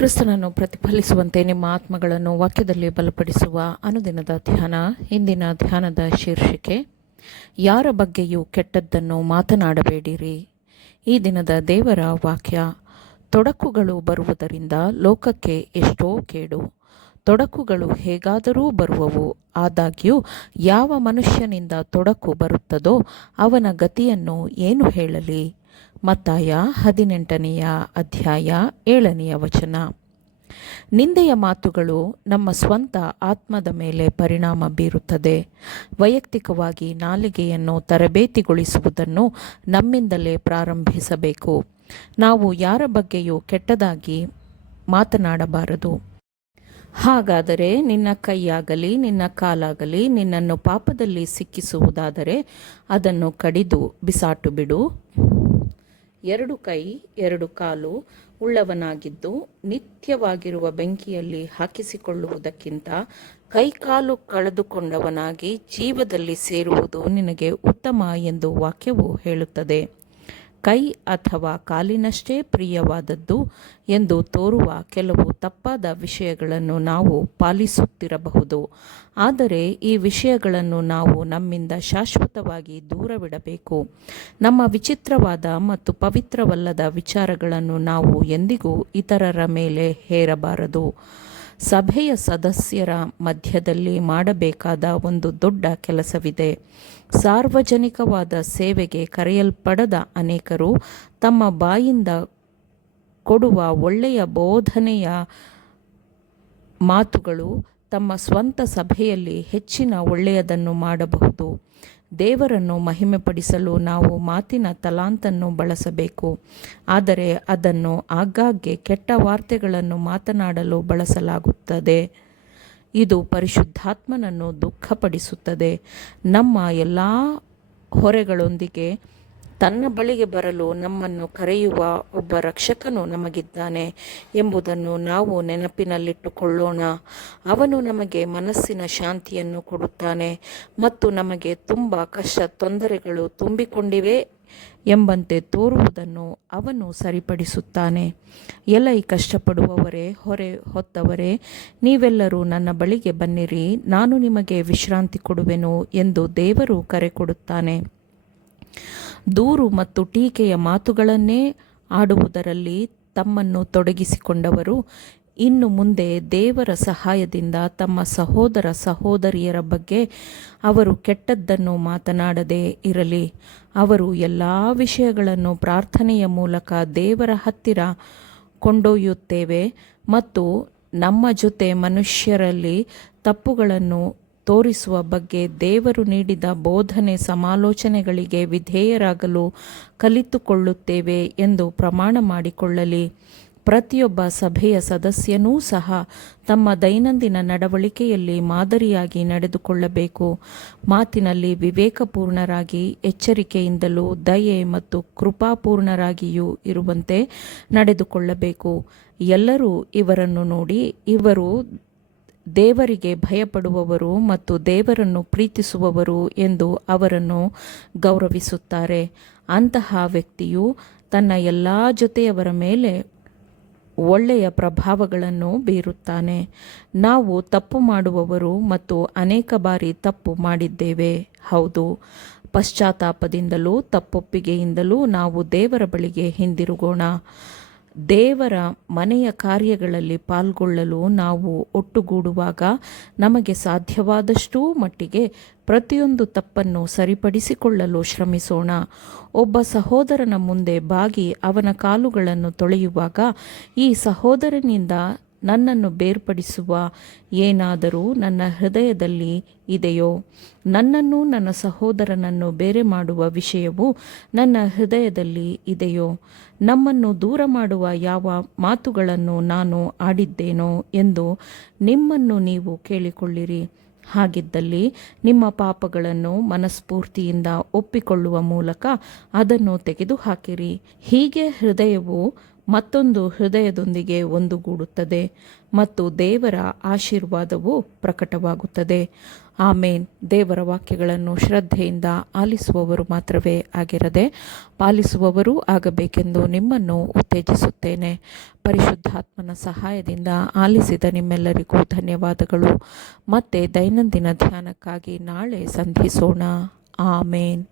ಕ್ರಿಸ್ತನನ್ನು ಪ್ರತಿಫಲಿಸುವಂತೆ ನಿಮ್ಮ ಆತ್ಮಗಳನ್ನು ವಾಕ್ಯದಲ್ಲಿ ಬಲಪಡಿಸುವ ಅನುದಿನದ ಧ್ಯಾನ. ಇಂದಿನ ಧ್ಯಾನದ ಶೀರ್ಷಿಕೆ, ಯಾರ ಬಗ್ಗೆಯೂ ಕೆಟ್ಟದ್ದನ್ನು ಮಾತನಾಡಬೇಡಿರಿ. ಈ ದಿನದ ದೇವರ ವಾಕ್ಯ, ತೊಡಕುಗಳು ಬರುವುದರಿಂದ ಲೋಕಕ್ಕೆ ಎಷ್ಟೋ ಕೇಡು. ತೊಡಕುಗಳು ಹೇಗಾದರೂ ಬರುವವು, ಆದಾಗ್ಯೂ ಯಾವ ಮನುಷ್ಯನಿಂದ ತೊಡಕು ಬರುತ್ತದೋ ಅವನ ಗತಿಯನ್ನು ಏನು ಹೇಳಲಿ. ಮತ್ತಾಯ 18ನೇ ಅಧ್ಯಾಯ 7ನೇ ವಚನ. ನಿಂದೆಯ ಮಾತುಗಳು ನಮ್ಮ ಸ್ವಂತ ಆತ್ಮದ ಮೇಲೆ ಪರಿಣಾಮ ಬೀರುತ್ತದೆ. ವೈಯಕ್ತಿಕವಾಗಿ ನಾಲಿಗೆಯನ್ನು ತರಬೇತಿಗೊಳಿಸುವುದನ್ನು ನಮ್ಮಿಂದಲೇ ಪ್ರಾರಂಭಿಸಬೇಕು. ನಾವು ಯಾರ ಬಗ್ಗೆಯೂ ಕೆಟ್ಟದಾಗಿ ಮಾತನಾಡಬಾರದು. ಹಾಗಾದರೆ ನಿನ್ನ ಕೈಯಾಗಲಿ ನಿನ್ನ ಕಾಲಾಗಲಿ ನಿನ್ನನ್ನು ಪಾಪದಲ್ಲಿ ಸಿಕ್ಕಿಸುವುದಾದರೆ ಅದನ್ನು ಕಡಿದು ಬಿಸಾಟು ಬಿಡು. 2 ಕೈ 2 ಕಾಲು ಉಳ್ಳವನಾಗಿದ್ದು ನಿತ್ಯವಾಗಿರುವ ಬೆಂಕಿಯಲ್ಲಿ ಹಾಕಿಸಿಕೊಳ್ಳುವುದಕ್ಕಿಂತ ಕೈಕಾಲು ಕಳೆದುಕೊಂಡವನಾಗಿ ಜೀವದಲ್ಲಿ ಸೇರುವುದು ನಿನಗೆ ಉತ್ತಮ ಎಂದು ವಾಕ್ಯವು ಹೇಳುತ್ತದೆ. ಕೈ ಅಥವಾ ಕಾಲಿನಷ್ಟೇ ಪ್ರಿಯವಾದದ್ದು ಎಂದು ತೋರುವ ಕೆಲವು ತಪ್ಪಾದ ವಿಷಯಗಳನ್ನು ನಾವು ಪಾಲಿಸುತ್ತಿರಬಹುದು. ಆದರೆ ಈ ವಿಷಯಗಳನ್ನು ನಾವು ನಮ್ಮಿಂದ ಶಾಶ್ವತವಾಗಿ ದೂರವಿಡಬೇಕು. ನಮ್ಮ ವಿಚಿತ್ರವಾದ ಮತ್ತು ಪವಿತ್ರವಲ್ಲದ ವಿಚಾರಗಳನ್ನು ನಾವು ಎಂದಿಗೂ ಇತರರ ಮೇಲೆ ಹೇರಬಾರದು. ಸಭೆಯ ಸದಸ್ಯರ ಮಧ್ಯದಲ್ಲಿ ಮಾಡಬೇಕಾದ ಒಂದು ದೊಡ್ಡ ಕೆಲಸವಿದೆ. ಸಾರ್ವಜನಿಕವಾದ ಸೇವೆಗೆ ಕರೆಯಲ್ಪಡದ ಅನೇಕರು ತಮ್ಮ ಬಾಯಿಂದ ಕೊಡುವ ಒಳ್ಳೆಯ ಬೋಧನೆಯ ಮಾತುಗಳು ತಮ್ಮ ಸ್ವಂತ ಸಭೆಯಲ್ಲಿ ಹೆಚ್ಚಿನ ಒಳ್ಳೆಯದನ್ನು ಮಾಡಬಹುದು. ದೇವರನ್ನು ಮಹಿಮೆಪಡಿಸಲು ನಾವು ಮಾತಿನ ತಲಾಂತನ್ನು ಬಳಸಬೇಕು, ಆದರೆ ಅದನ್ನು ಆಗಾಗ್ಗೆ ಕೆಟ್ಟ ವಾರ್ತೆಗಳನ್ನು ಮಾತನಾಡಲು ಬಳಸಲಾಗುತ್ತದೆ. ಇದು ಪರಿಶುದ್ಧಾತ್ಮನನ್ನು ದುಃಖಪಡಿಸುತ್ತದೆ. ನಮ್ಮ ಎಲ್ಲ ಹೊರೆಗಳೊಂದಿಗೆ ತನ್ನ ಬಳಿಗೆ ಬರಲು ನಮ್ಮನ್ನು ಕರೆಯುವ ಒಬ್ಬ ರಕ್ಷಕನು ನಮಗಿದ್ದಾನೆ ಎಂಬುದನ್ನು ನಾವು ನೆನಪಿನಲ್ಲಿಟ್ಟುಕೊಳ್ಳೋಣ. ಅವನು ನಮಗೆ ಮನಸ್ಸಿನ ಶಾಂತಿಯನ್ನು ಕೊಡುತ್ತಾನೆ ಮತ್ತು ನಮಗೆ ತುಂಬ ಕಷ್ಟ ತೊಂದರೆಗಳು ತುಂಬಿಕೊಂಡಿವೆ ಎಂಬಂತೆ ತೋರುವುದನ್ನು ಅವನು ಸರಿಪಡಿಸುತ್ತಾನೆ. ಎಲೈ ಕಷ್ಟಪಡುವವರೇ, ಹೊರೆ ಹೊತ್ತವರೇ, ನೀವೆಲ್ಲರೂ ನನ್ನ ಬಳಿಗೆ ಬನ್ನಿರಿ, ನಾನು ನಿಮಗೆ ವಿಶ್ರಾಂತಿ ಕೊಡುವೆನು ಎಂದು ದೇವರು ಕರೆ ಕೊಡುತ್ತಾನೆ. ದೂರು ಮತ್ತು ಟೀಕೆಯ ಮಾತುಗಳನ್ನೇ ಆಡುವುದರಲ್ಲಿ ತಮ್ಮನ್ನು ತೊಡಗಿಸಿಕೊಂಡವರು ಇನ್ನು ಮುಂದೆ ದೇವರ ಸಹಾಯದಿಂದ ತಮ್ಮ ಸಹೋದರ ಸಹೋದರಿಯರ ಬಗ್ಗೆ ಅವರು ಕೆಟ್ಟದ್ದನ್ನು ಮಾತನಾಡದೇ ಇರಲಿ. ಅವರು ಎಲ್ಲ ವಿಷಯಗಳನ್ನು ಪ್ರಾರ್ಥನೆಯ ಮೂಲಕ ದೇವರ ಹತ್ತಿರ ಕೊಂಡೊಯ್ಯುತ್ತೇವೆ ಮತ್ತು ನಮ್ಮ ಜೊತೆ ಮನುಷ್ಯರಲ್ಲಿ ತಪ್ಪುಗಳನ್ನು ತೋರಿಸುವ ಬಗ್ಗೆ ದೇವರು ನೀಡಿದ ಬೋಧನೆ ಸಮಾಲೋಚನೆಗಳಿಗೆ ವಿಧೇಯರಾಗಲು ಕಲಿತುಕೊಳ್ಳುತ್ತೇವೆ ಎಂದು ಪ್ರಮಾಣ ಮಾಡಿಕೊಳ್ಳಲಿ. ಪ್ರತಿಯೊಬ್ಬ ಸಭೆಯ ಸದಸ್ಯನೂ ಸಹ ತಮ್ಮ ದೈನಂದಿನ ನಡವಳಿಕೆಯಲ್ಲಿ ಮಾದರಿಯಾಗಿ ನಡೆದುಕೊಳ್ಳಬೇಕು. ಮಾತಿನಲ್ಲಿ ವಿವೇಕಪೂರ್ಣರಾಗಿ, ಎಚ್ಚರಿಕೆಯಿಂದಲೂ ದಯೆ ಮತ್ತು ಕೃಪಾಪೂರ್ಣರಾಗಿಯೂ ಇರುವಂತೆ ನಡೆದುಕೊಳ್ಳಬೇಕು. ಎಲ್ಲರೂ ಇವರನ್ನು ನೋಡಿ, ಇವರು ದೇವರಿಗೆ ಭಯಪಡುವವರು ಮತ್ತು ದೇವರನ್ನು ಪ್ರೀತಿಸುವವರು ಎಂದು ಅವರನ್ನು ಗೌರವಿಸುತ್ತಾರೆ. ಅಂತಹ ವ್ಯಕ್ತಿಯು ತನ್ನ ಎಲ್ಲ ಜೊತೆಯವರ ಮೇಲೆ ಒಳ್ಳೆಯ ಪ್ರಭಾವಗಳನ್ನು ಬೀರುತ್ತಾನೆ. ನಾವು ತಪ್ಪು ಮಾಡುವವರು ಮತ್ತು ಅನೇಕ ಬಾರಿ ತಪ್ಪು ಮಾಡಿದ್ದೇವೆ. ಹೌದು, ಪಶ್ಚಾತ್ತಾಪದಿಂದಲೂ ತಪ್ಪೊಪ್ಪಿಗೆಯಿಂದಲೂ ನಾವು ದೇವರ ಬಳಿಗೆ ಹಿಂದಿರುಗೋಣ. ದೇವರ ಮನೆಯ ಕಾರ್ಯಗಳಲ್ಲಿ ಪಾಲ್ಗೊಳ್ಳಲು ನಾವು ಒಟ್ಟುಗೂಡುವಾಗ ನಮಗೆ ಸಾಧ್ಯವಾದಷ್ಟೂ ಮಟ್ಟಿಗೆ ಪ್ರತಿಯೊಂದು ತಪ್ಪನ್ನು ಸರಿಪಡಿಸಿಕೊಳ್ಳಲು ಶ್ರಮಿಸೋಣ. ಒಬ್ಬ ಸಹೋದರನ ಮುಂದೆ ಬಾಗಿ ಅವನ ಕಾಲುಗಳನ್ನು ತೊಳೆಯುವಾಗ, ಈ ಸಹೋದರನಿಂದ ನನ್ನನ್ನು ಬೇರ್ಪಡಿಸುವ ಏನಾದರೂ ನನ್ನ ಹೃದಯದಲ್ಲಿ ಇದೆಯೋ? ನನ್ನನ್ನು ನನ್ನ ಸಹೋದರನನ್ನು ಬೇರೆ ಮಾಡುವ ವಿಷಯವು ನನ್ನ ಹೃದಯದಲ್ಲಿ ಇದೆಯೋ? ನಮ್ಮನ್ನು ದೂರ ಮಾಡುವ ಯಾವ ಮಾತುಗಳನ್ನು ನಾನು ಆಡಿದ್ದೇನೋ ಎಂದು ನಿಮ್ಮನ್ನು ನೀವು ಕೇಳಿಕೊಳ್ಳಿರಿ. ಹಾಗಿದ್ದಲ್ಲಿ ನಿಮ್ಮ ಪಾಪಗಳನ್ನು ಮನಸ್ಫೂರ್ತಿಯಿಂದ ಒಪ್ಪಿಕೊಳ್ಳುವ ಮೂಲಕ ಅದನ್ನು ತೆಗೆದುಹಾಕಿರಿ. ಹೀಗೆ ಹೃದಯವು ಮತ್ತೊಂದು ಹೃದಯದೊಂದಿಗೆ ಒಂದುಗೂಡುತ್ತದೆ ಮತ್ತು ದೇವರ ಆಶೀರ್ವಾದವು ಪ್ರಕಟವಾಗುತ್ತದೆ. ಆಮೇನ್. ದೇವರ ವಾಕ್ಯಗಳನ್ನು ಶ್ರದ್ಧೆಯಿಂದ ಆಲಿಸುವವರು ಮಾತ್ರವೇ ಆಗಿರದೆ ಪಾಲಿಸುವವರೂ ಆಗಬೇಕೆಂದು ನಿಮ್ಮನ್ನು ಉತ್ತೇಜಿಸುತ್ತೇನೆ. ಪರಿಶುದ್ಧಾತ್ಮನ ಸಹಾಯದಿಂದ ಆಲಿಸಿದ ನಿಮ್ಮೆಲ್ಲರಿಗೂ ಧನ್ಯವಾದಗಳು. ಮತ್ತೆ ದೈನಂದಿನ ಧ್ಯಾನಕ್ಕಾಗಿ ನಾಳೆ ಸಂಧಿಸೋಣ. ಆಮೇನ್.